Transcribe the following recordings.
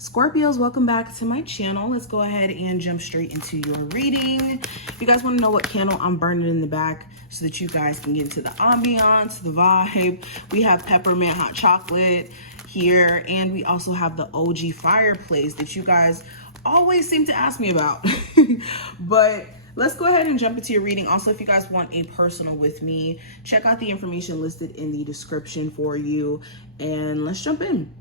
Scorpios, welcome back to my channel. Let's go ahead and jump straight into your reading. If you guys want to know what candle I'm burning in the back so that you guys can get into the ambiance, the vibe, we have peppermint hot chocolate here, and we also have the OG fireplace that you guys always seem to ask me about. But let's go ahead and jump into your reading. Also, if you guys want a personal with me, check out the information listed in the description for you, and let's jump in.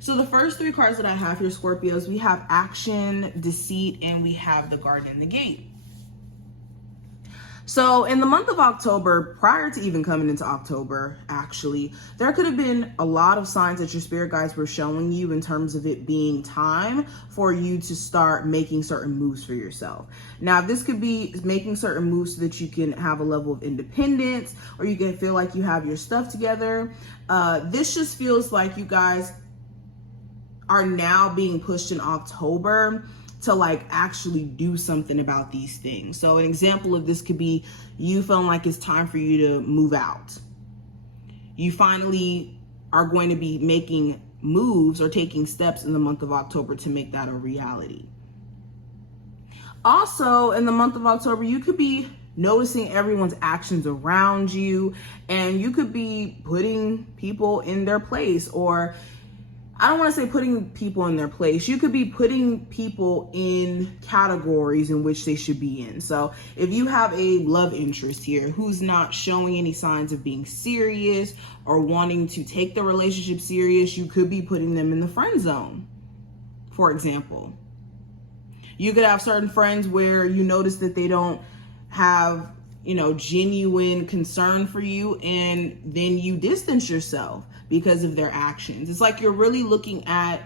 So the first three cards that I have here, Scorpios, we have action, deceit, and we have the garden and the gate. So in the month of October, prior to even coming into October, actually, there could have been a lot of signs that your spirit guides were showing you in terms of it being time for you to start making certain moves for yourself. Now, this could be making certain moves so that you can have a level of independence, or you can feel like you have your stuff together. This just feels like you guys are now being pushed in October to like actually do something about these things. So an example of this could be you feeling like it's time for you to move out. You finally are going to be making moves or taking steps in the month of October to make that a reality. Also, in the month of October, you could be noticing everyone's actions around you, and you could be putting people in their place, or I don't want to say putting people in their place. You could be putting people in categories in which they should be in. So if you have a love interest here who's not showing any signs of being serious or wanting to take the relationship serious, you could be putting them in the friend zone, for example. You could have certain friends where you notice that they don't have, genuine concern for you, and then you distance yourself because of their actions. It's like you're really looking at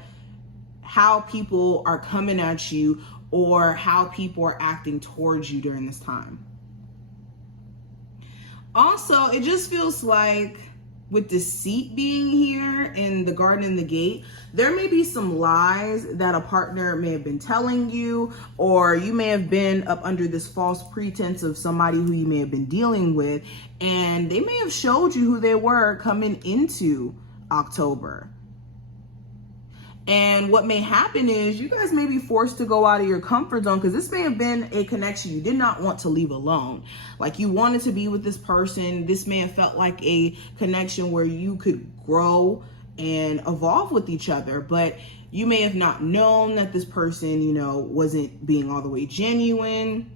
how people are coming at you or how people are acting towards you during this time. Also, it just feels like with deceit being here in the garden and the gate, there may be some lies that a partner may have been telling you, or you may have been up under this false pretense of somebody who you may have been dealing with, and they may have showed you who they were coming into October. And what may happen is you guys may be forced to go out of your comfort zone, because this may have been a connection you did not want to leave alone. Like you wanted to be with this person. This may have felt like a connection where you could grow and evolve with each other, but you may have not known that this person, wasn't being all the way genuine,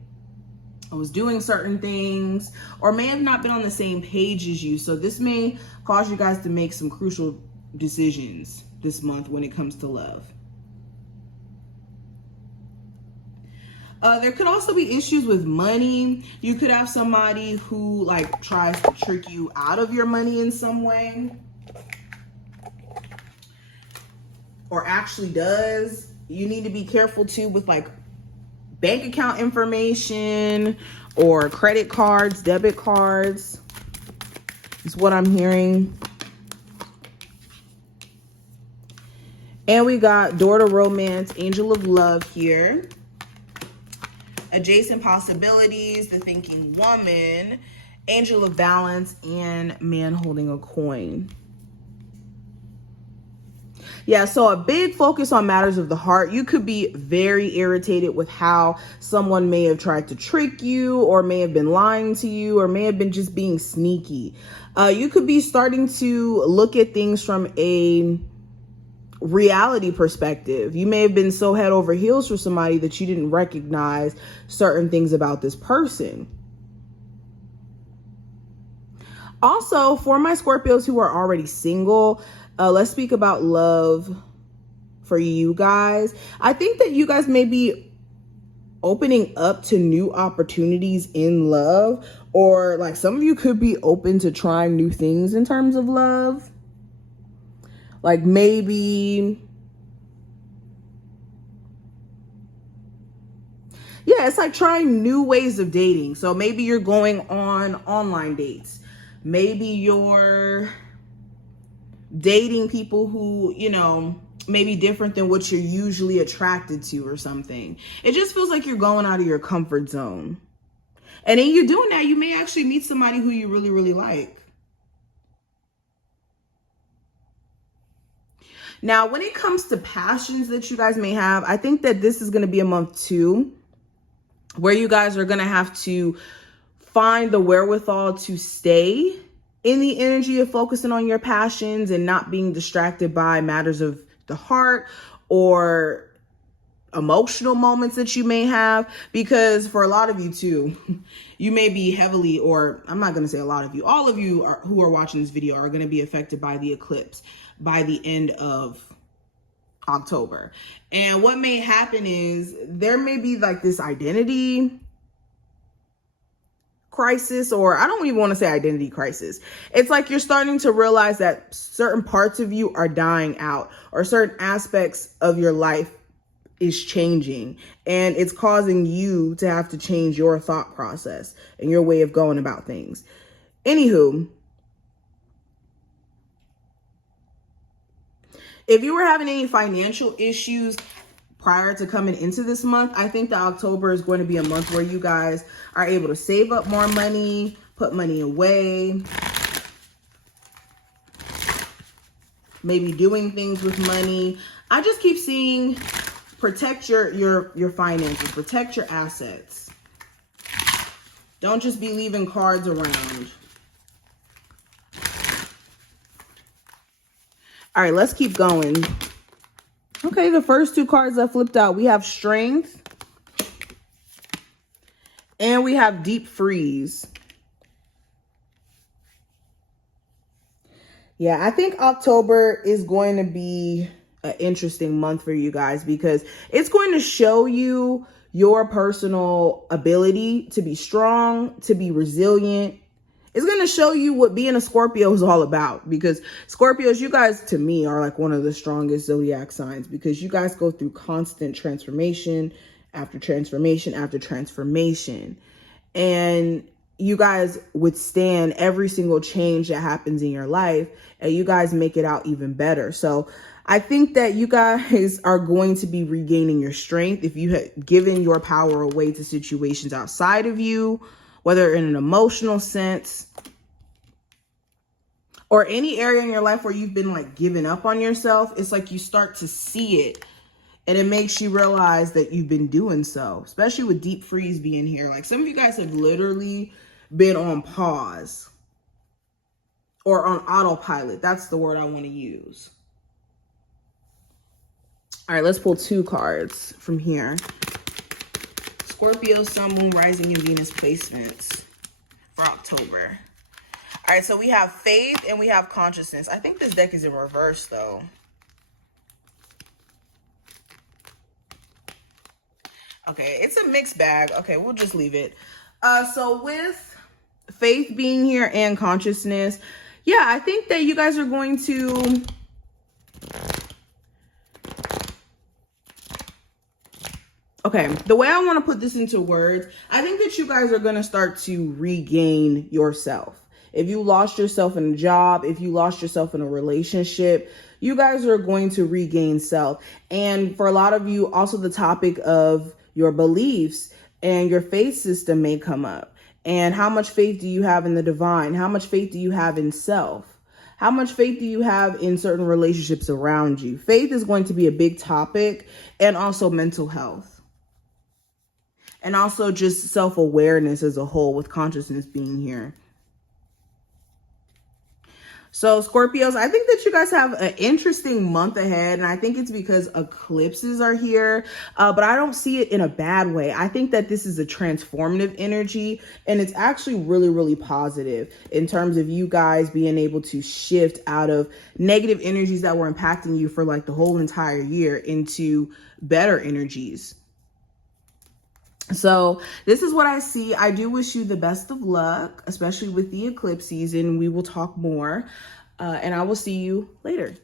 or was doing certain things, or may have not been on the same page as you. So this may cause you guys to make some crucial decisions this month when it comes to love. There could also be issues with money. You could have somebody who tries to trick you out of your money in some way, or actually does. You need to be careful too with bank account information or credit cards, debit cards, is what I'm hearing. And we got Door to Romance, Angel of Love here. Adjacent Possibilities, The Thinking Woman, Angel of Balance, and Man Holding a Coin. Yeah, so a big focus on matters of the heart. You could be very irritated with how someone may have tried to trick you, or may have been lying to you, or may have been just being sneaky. You could be starting to look at things from a reality perspective. You may have been so head over heels for somebody that you didn't recognize certain things about this person. Also, for my Scorpios who are already single, let's speak about love for you guys. I think that you guys may be opening up to new opportunities in love, or some of you could be open to trying new things in terms of love. Maybe, yeah, it's like trying new ways of dating. So maybe you're going on online dates. Maybe you're dating people who, may be different than what you're usually attracted to or something. It just feels like you're going out of your comfort zone. And then you're doing that, you may actually meet somebody who you really, really like. Now, when it comes to passions that you guys may have, I think that this is going to be a month too, where you guys are going to have to find the wherewithal to stay in the energy of focusing on your passions and not being distracted by matters of the heart or emotional moments that you may have. Because for a lot of you too, you may be heavily, or I'm not going to say a lot of you, all of you who are watching this video are going to be affected by the eclipse by the end of October. And what may happen is there may be like this identity crisis, or I don't even want to say identity crisis. It's like you're starting to realize that certain parts of you are dying out, or certain aspects of your life is changing, and it's causing you to have to change your thought process and your way of going about things. Anywho, if you were having any financial issues prior to coming into this month, I think that October is going to be a month where you guys are able to save up more money, put money away, maybe doing things with money. I just keep seeing protect your finances, protect your assets. Don't just be leaving cards around. All right, let's keep going. Okay, the first two cards that flipped out, we have Strength and we have Deep Freeze. Yeah, I think October is going to be an interesting month for you guys, because it's going to show you your personal ability to be strong, to be resilient. It's going to show you what being a Scorpio is all about, because Scorpios, you guys, to me, are like one of the strongest zodiac signs, because you guys go through constant transformation after transformation after transformation. And you guys withstand every single change that happens in your life, and you guys make it out even better. So I think that you guys are going to be regaining your strength if you had given your power away to situations outside of you, whether in an emotional sense or any area in your life where you've been like giving up on yourself. It's like you start to see it and it makes you realize that you've been doing so, especially with Deep Freeze being here. Like some of you guys have literally been on pause or on autopilot. That's the word I want to use. All right, let's pull two cards from here. Scorpio, Sun, Moon, Rising, and Venus placements for October. All right, so we have Faith and we have Consciousness. I think this deck is in reverse, though. Okay, it's a mixed bag. Okay, we'll just leave it. So with Faith being here and Consciousness, yeah, I think that you guys are going to... Okay, the way I want to put this into words, I think that you guys are going to start to regain yourself. If you lost yourself in a job, if you lost yourself in a relationship, you guys are going to regain self. And for a lot of you, also the topic of your beliefs and your faith system may come up. And how much faith do you have in the divine? How much faith do you have in self? How much faith do you have in certain relationships around you? Faith is going to be a big topic, and also mental health. And also just self-awareness as a whole, with Consciousness being here. So Scorpios, I think that you guys have an interesting month ahead. And I think it's because eclipses are here. But I don't see it in a bad way. I think that this is a transformative energy. And it's actually really, really positive in terms of you guys being able to shift out of negative energies that were impacting you for like the whole entire year into better energies. So this is what I see. I do wish you the best of luck, especially with the eclipse season. We will talk more, and I will see you later.